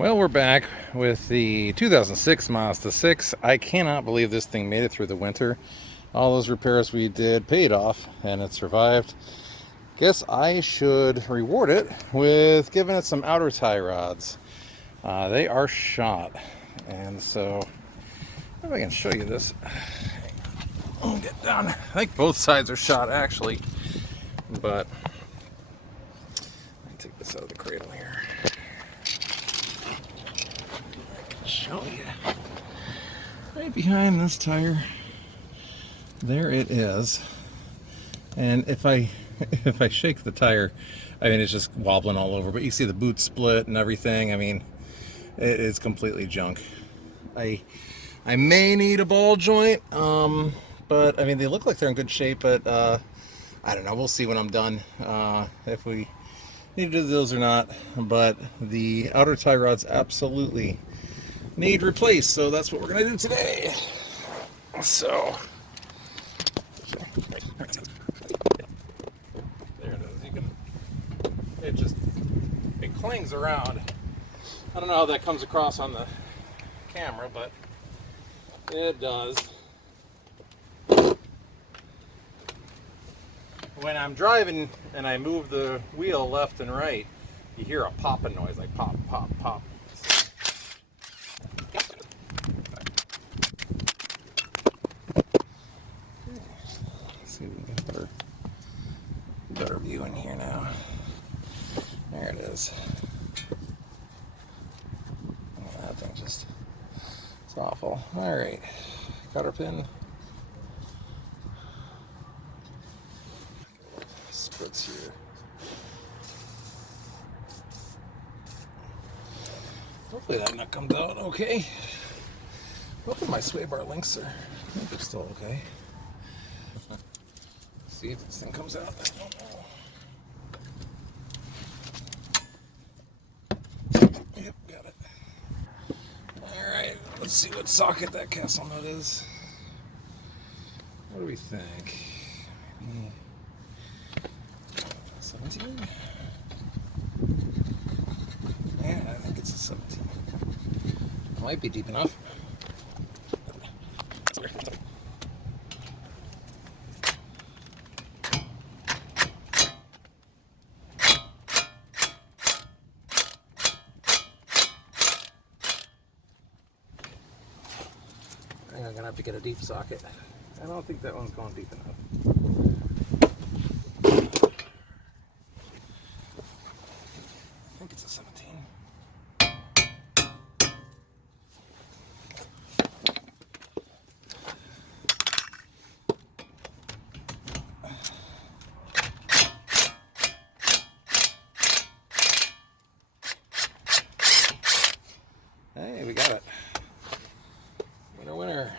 Well, we're back with the 2006 Mazda 6. I cannot believe this thing made it through the winter. All those repairs we did paid off and it survived. Guess I should reward it with giving it some outer tie rods. They are shot, and so if I can show you this, I'll get down. I think both sides are shot actually, but let me take this out of the cradle here. Show you right behind this tire. There it is, and if I shake the tire, I mean it's just wobbling all over. But you see the boot split and everything. I mean, it is completely junk. I may need a ball joint, but I mean they look like they're in good shape. But I don't know. We'll see when I'm done if we need to do those or not. But the outer tie rods absolutely need replaced, so that's what we're gonna do today. So there it is. It clings around. I don't know how that comes across on the camera, but it does. When I'm driving and I move the wheel left and right, you hear a popping noise, like pop, pop, pop. See if we can get a better view in here now. There it is. Oh, that thing just, it's awful. All right, cotter pin. Splits here. Hopefully that nut comes out okay. Hopefully my sway bar links are, I think they're still okay. See if this thing comes out. I don't know. Yep, got it. Alright, let's see what socket that castle nut is. What do we think? Maybe 17? Yeah, I think it's a 17. Might be deep enough. I'm gonna have to get a deep socket. I don't think that one's going deep enough. I think it's a 17. Hey, we got it. Winner, winner.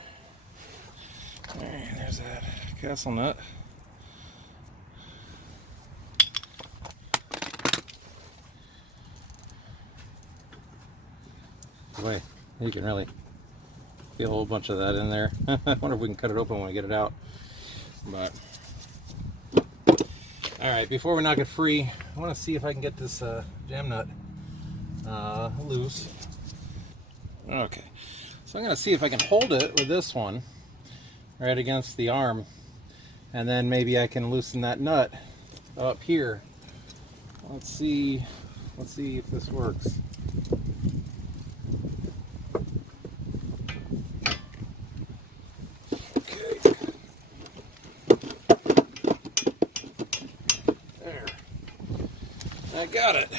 All right, there's that castle nut. Boy, you can really feel a whole bunch of that in there. I wonder if we can cut it open when we get it out. But all right, before we knock it free, I want to see if I can get this jam nut loose. Okay, so I'm going to see if I can hold it with this one right against the arm, and then maybe I can loosen that nut up here. Let's see if this works. Okay. There. I got it.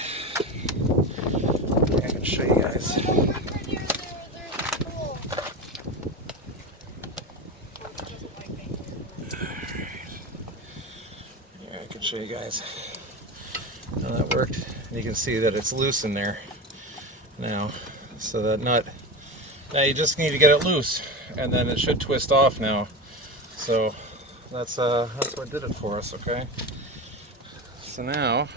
I can show you guys. Show you guys how that worked. And you can see that it's loose in there now. So that nut, now you just need to get it loose, and then it should twist off now. So that's what did it for us. Okay. So now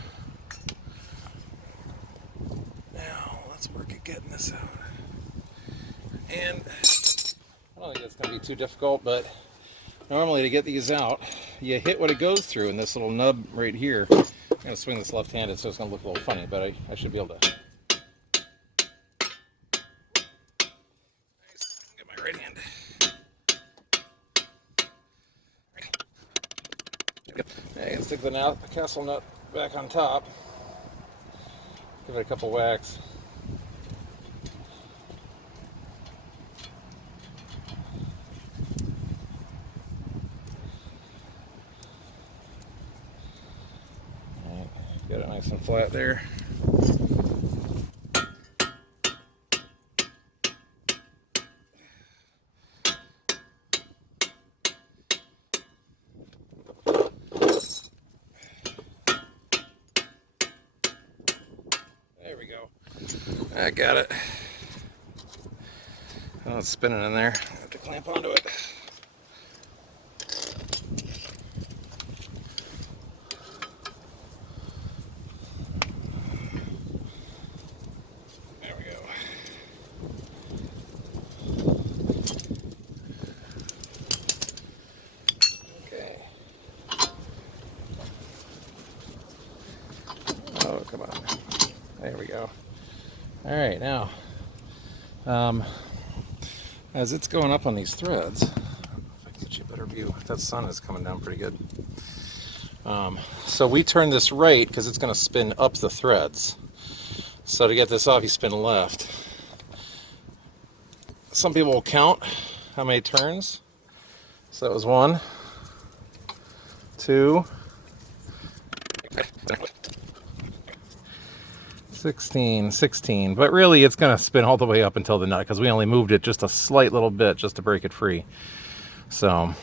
let's work at getting this out. And I don't think it's going to be too difficult, but normally to get these out, you hit what it goes through in this little nub right here. I'm going to swing this left-handed, so it's going to look a little funny, but I should be able to Okay, stick the castle nut back on top. Give it a couple whacks. Alright, got it nice and flat there. There we go. I got it. Oh, it's spinning in there. I have to clamp onto it. There we go. Okay. Oh, come on. There we go. All right, now, as it's going up on these threads, if I can get you a better view, that sun is coming down pretty good. So we turn this right because it's going to spin up the threads. So to get this off, you spin left. Some people will count how many turns. So that was 1, 2, 16, but really it's going to spin all the way up until the nut because we only moved it just a slight little bit just to break it free. So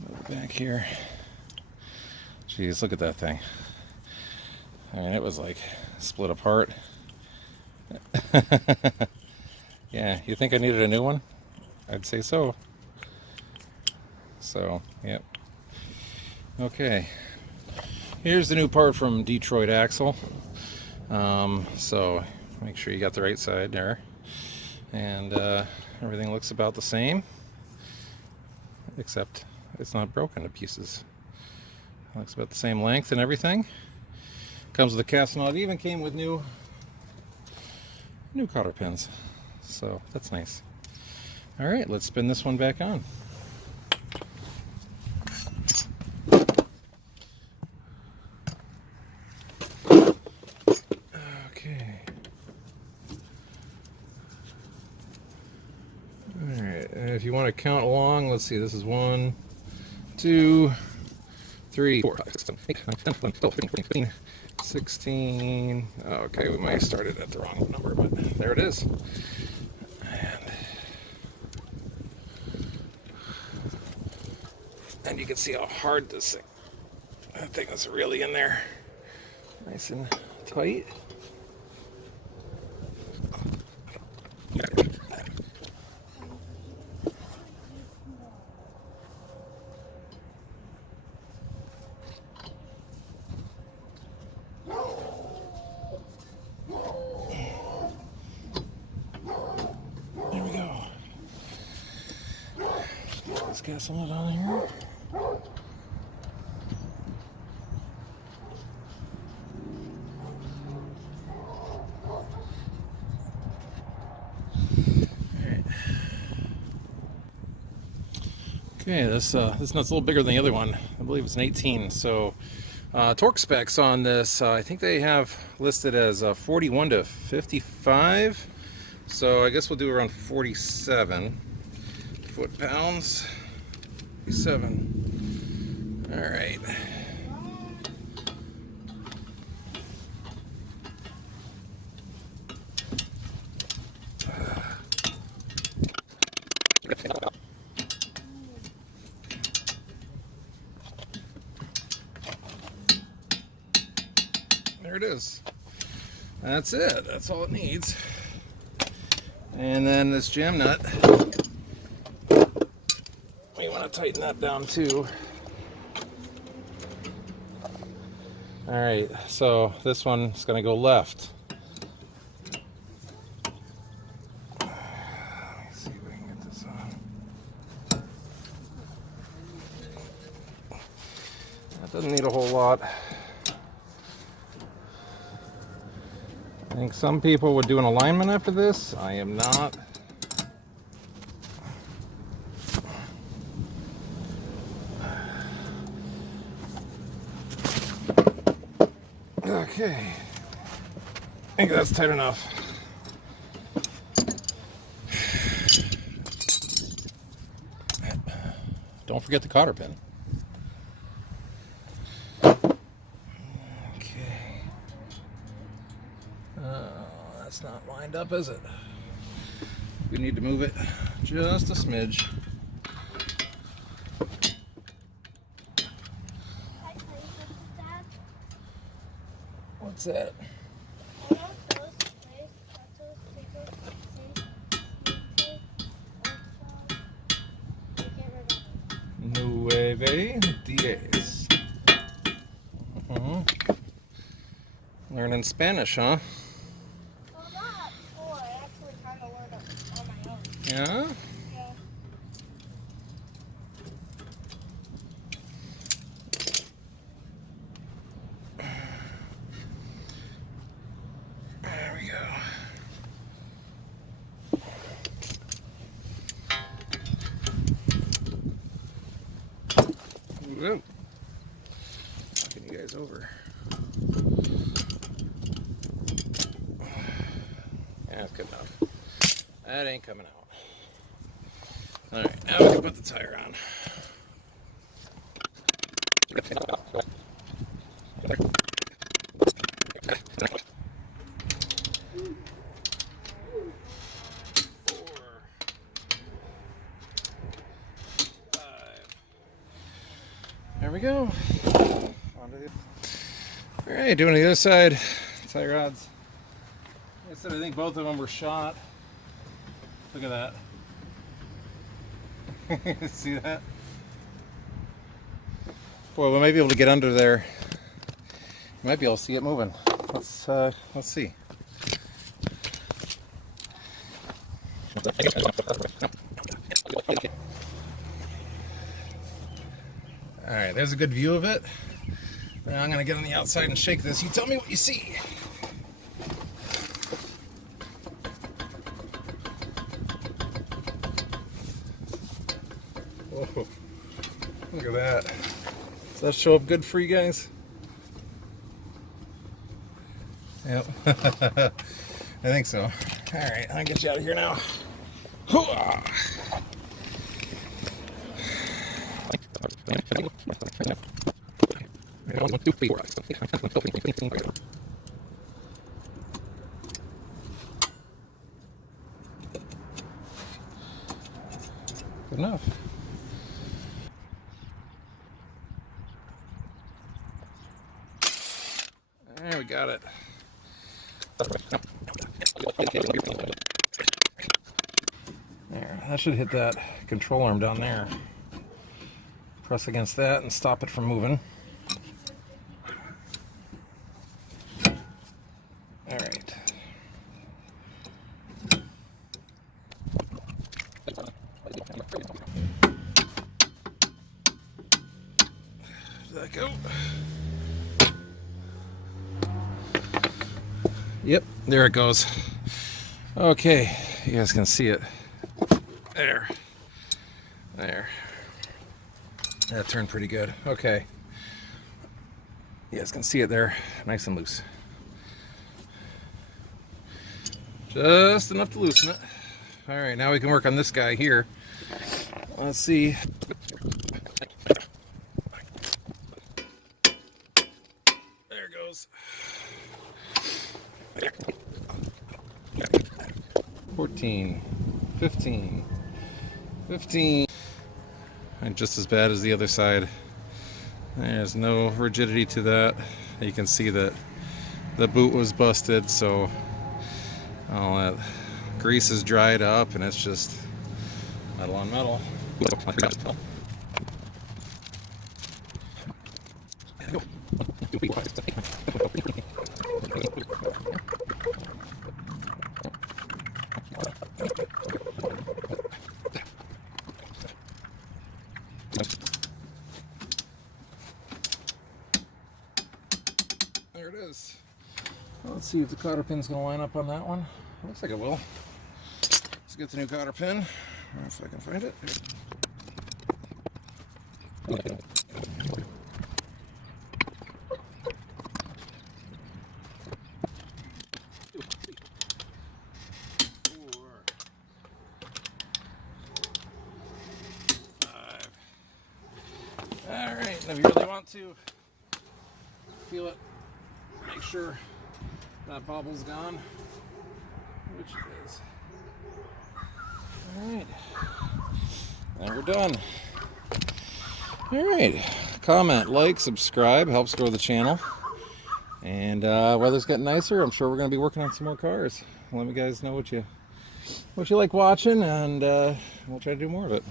move it back here. Jeez, look at that thing. I mean, it was like split apart. Yeah, you think I needed a new one? I'd say so. So, yep. Okay. Here's the new part from Detroit Axle. So make sure you got the right side there. And everything looks about the same, except it's not broken to pieces. It looks about the same length and everything. Comes with a castle nut. It even came with new cotter pins. So that's nice. All right, let's spin this one back on. If you want to count along, let's see, this is 1, 2, 3, 4, 5, 6, 7, 8, 9, 10, 11, 12, 13, 14, 15, 16. Okay, we might have started at the wrong number, but there it is. And you can see how hard this thing, that thing is really in there. Nice and tight. This castle nut on here. Alright. Okay, this nut's a little bigger than the other one. I believe it's an 18. So torque specs on this, I think they have listed as 41 to 55. So I guess we'll do around 47 foot-pounds. 7. All right. There it is. That's it. That's all it needs. And then this jam nut, we want to tighten that down too. All right, so this one is going to go left. Let me see if we can get this on. That doesn't need a whole lot. I think some people would do an alignment after this. I am not. Okay. I think that's tight enough. Don't forget the cotter pin. Okay. That's not lined up, is it? We need to move it just a smidge. What's that? Nueve diez. Learning Spanish, huh? Well, not before. I actually kind of learned it on my own. Yeah? Yeah. There we go. Whoa. Knocking you guys over. Yeah, that's good enough. That ain't coming out. Alright, now we can put the tire on. There we go. Alright, doing the other side. Tie rods. Like I said, I think both of them were shot. Look at that. See that? Boy, we might be able to get under there. You might be able to see it moving. Let's see. Alright, there's a good view of it. Now I'm going to get on the outside and shake this. You tell me what you see. Whoa, look at that. Does that show up good for you guys? Yep. I think so. Alright, I'll get you out of here now. Hoo-ah! Good enough. There, we got it. There, that should hit that control arm down there. Press against that and stop it from moving. All right. Does that go? Yep, there it goes. Okay, you guys can see it. There. That turned pretty good. Okay. You guys can see it there, nice and loose. Just enough to loosen it. All right, now we can work on this guy here. Let's see. There it goes. 14, 15, 15. And just as bad as the other side. There's no rigidity to that. You can see that the boot was busted, so all that grease is dried up and it's just metal on metal. There it is. Well, let's see if the cotter pin's going to line up on that one. Looks like it will. Let's get the new cotter pin. If I can find it. to feel it, make sure that bubble's gone, which it is. All right, and we're done. All right, comment, like, subscribe, helps grow the channel. And weather's getting nicer. I'm sure we're going to be working on some more cars. Let me guys know what you like watching, and we'll try to do more of it.